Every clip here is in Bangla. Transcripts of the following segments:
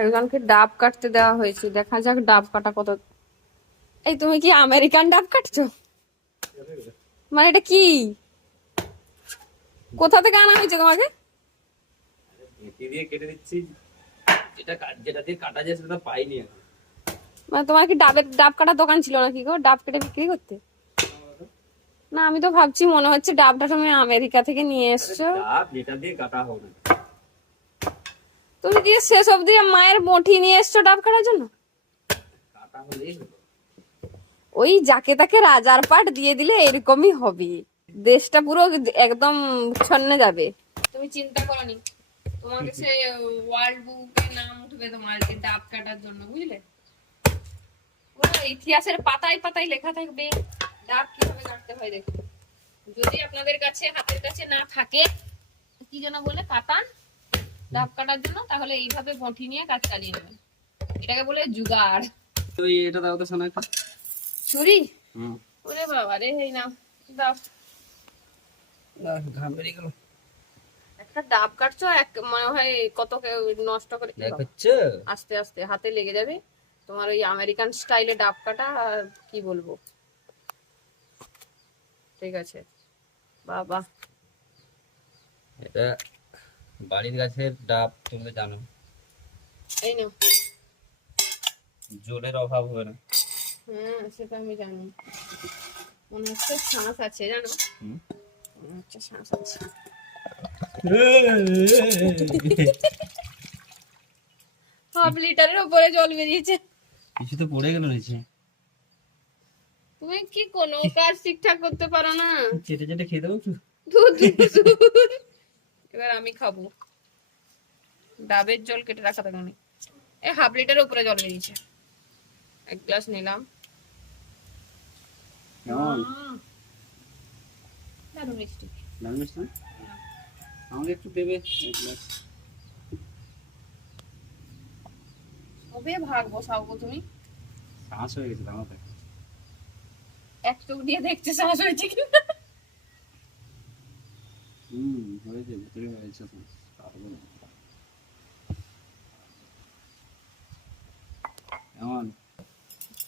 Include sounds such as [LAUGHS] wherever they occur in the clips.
একজনকে ডাব কাটতে দেওয়া হয়েছে। দেখা যাক ডাব কাটা কত। এই তুমি কি আমেরিকান ডাব কাটছো? মানে এটা কি? কোথা থেকে আনা হয়েছে তোমাকে? কেটে দিচ্ছি। যেটা যেটা দিয়ে কাটা যায় সেটা পাইনি মানে তোমার কি ডাবের ডাব কাটার দোকান ছিল নাকি গো? ডাব কেটে বিক্রি করতে? না আমি তো ভাবছি মনে হচ্ছে ডাবটা তুমি আমেরিকা থেকে নিয়ে এসছো। ডাব যেটা দিয়ে কাটা হবে তুমি কি শেষ অবধি মায়ের বটি নিয়ে এসছো ডাব কাটার জন্য? ওই যাকে তাকে রাজার পাট দিয়ে দিলে এরকমই হবে। দেশটা পুরো একদম ছন্নে যাবে। তুমি চিন্তা করনি তোমাকে সে ওয়ার্ল্ড বুকে নাম উঠবে তোমার এই ডাব কাটার জন্য, বুঝলে? পুরো ইতিহাসের পাতায় পাতায় লেখা থাকবে, ডাব কীভাবে কাটতে হয় দেখো। যদি আপনাদের কাছে, হাতের কাছে না থাকে, কি যেন বলে, কাতান? ডাব কাটার জন্য তাহলে এইভাবে বটি নিয়ে কাজ চালিয়ে নেবেন। এটাকে বলে জুগাড়। তো এটা দাও তো শোনা ছুরি? হুম। ওরে বাবা রে এই না দাও। ঘাম বেরিয়ে গেল। একটা ডাব কাটছো এক মনে হয় কত কে- নষ্ট করে আস্তে আস্তে হাতে লেগে যাবে। তোমার ওই আমেরিকান স্টাইলে ডাব কাটা কি বলব? ঠিক আছে। বাবা। এটা বাড়ির গাছের ডাব তুমি জানো। এই জলের অভাব হবে না। হ্যাঁ সেটা আমি জানি। মনে হচ্ছে শ্বাস আছে জানো। মনে হচ্ছে শ্বাস আছে। হাফ লিটারের উপরে জল বেরিয়েছে। কিছু তো পড়ে গেল নিচে। তুমি কি কোনো কাজ ঠিকঠাক করতে পারো না? চেটে চেটে খেয়ে দেবো ধুর, ধুর। এবার আমি খাব। ডাবের জল কেটে রাখা থাকে অনেক। এ হাফ লিটারের উপরে জল বেরিয়েছে। এক গ্লাস নিলাম। দারুণ মিষ্টি। দারুণ মিষ্টি আমাকে একটু দেবে এক গ্লাস। কবে ভাগ বসাবো গো তুমি। শ্বাস হয়ে গেছে আমাকে এক চোখ দিয়ে দেখতে সাহস হয়েছে কিনা? হুম হয়েছে ভিতরে হয়েছে তো। পারব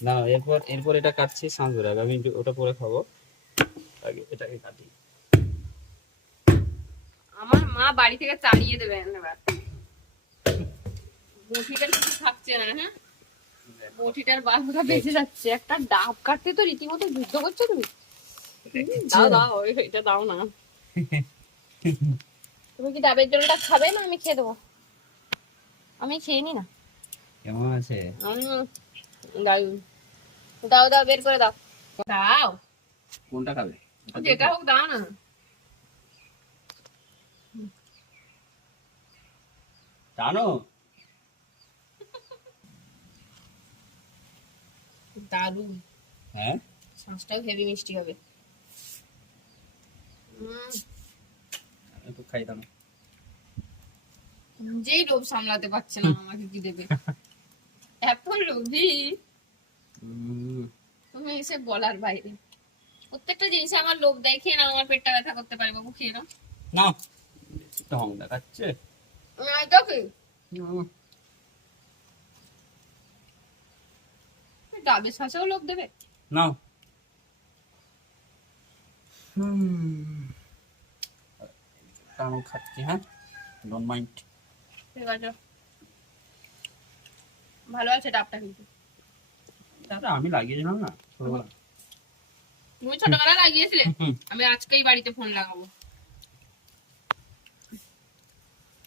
না। এরপর এরপর এটা কাটছি শাঁস ধরে আমি ওটা পরে খাব। আগে এটাকে কাটি। আমার মা বাড়ি থেকে তাড়িয়ে দেবে এবার বটিটার কিছু থাকছে না হ্যাঁ? বটিটার বেঁচে যাচ্ছে। একটা ডাব কাটতে তো রীতিমতো যুদ্ধ করছ তুমি? দাও দাও এটা দাও না। [LAUGHS] তুমি কি ডাবের জলটা খাবে? না আমি খেয়ে দেবো। আমি খেয়ে নি না। কেমন আছে? দাও দাও বের করে দাও। দাও। কোনটা খাবে? যেটা হোক দাও না। জানো? দারুণ। হ্যাঁ? শ্বাসটাও হেভি মিষ্টি হবে। একটু খাই না। যেই লোভ সামলাতে পারছে না [LAUGHS] আমাকে কি দেবে? এত লোভী। তুমি এসে বলার বাইরে। প্রত্যেকটা জিনিসে আমার লোভ দেয় খেয়ে নাও আমার পেটটা ব্যথা করতে পারে বাবু খেয়ে নাও। নাও। ঢং দেখাচ্ছে। তো কি ডাবের লোভ দেবে। নাও। হুম। আমি খাচ্ছি হ্যাঁ? ডোন্ট মাইন্ড ঠিক আছে। ভালো আছে ডাবটা কিন্তু। আমি লাগিয়েছিলাম না ছোটবেলা। তুমি ছোটবেলায় লাগিয়েছিলে। আমি আজকেই বাড়িতে ফোন লাগাবো।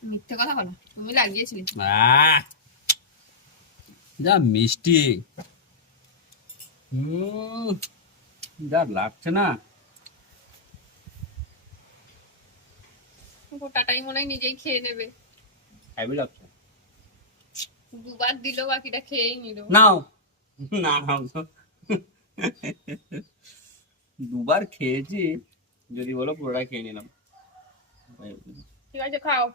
মিথ্যে কথা বলো তুমি লাগিয়েছিলে! যা মিষ্টি। হুম, যা লাগছে না। গোটাটাই মনে হয় নিজেই খেয়ে নেবে। হ্যাভি লাগছে। দুবার দিলো বাকিটা খেয়েই নিল। নাও। না নাও দুবার খেয়েছি যদি বলো পুরোটা খেয়ে নিলাম। ঠিক আছে খাও।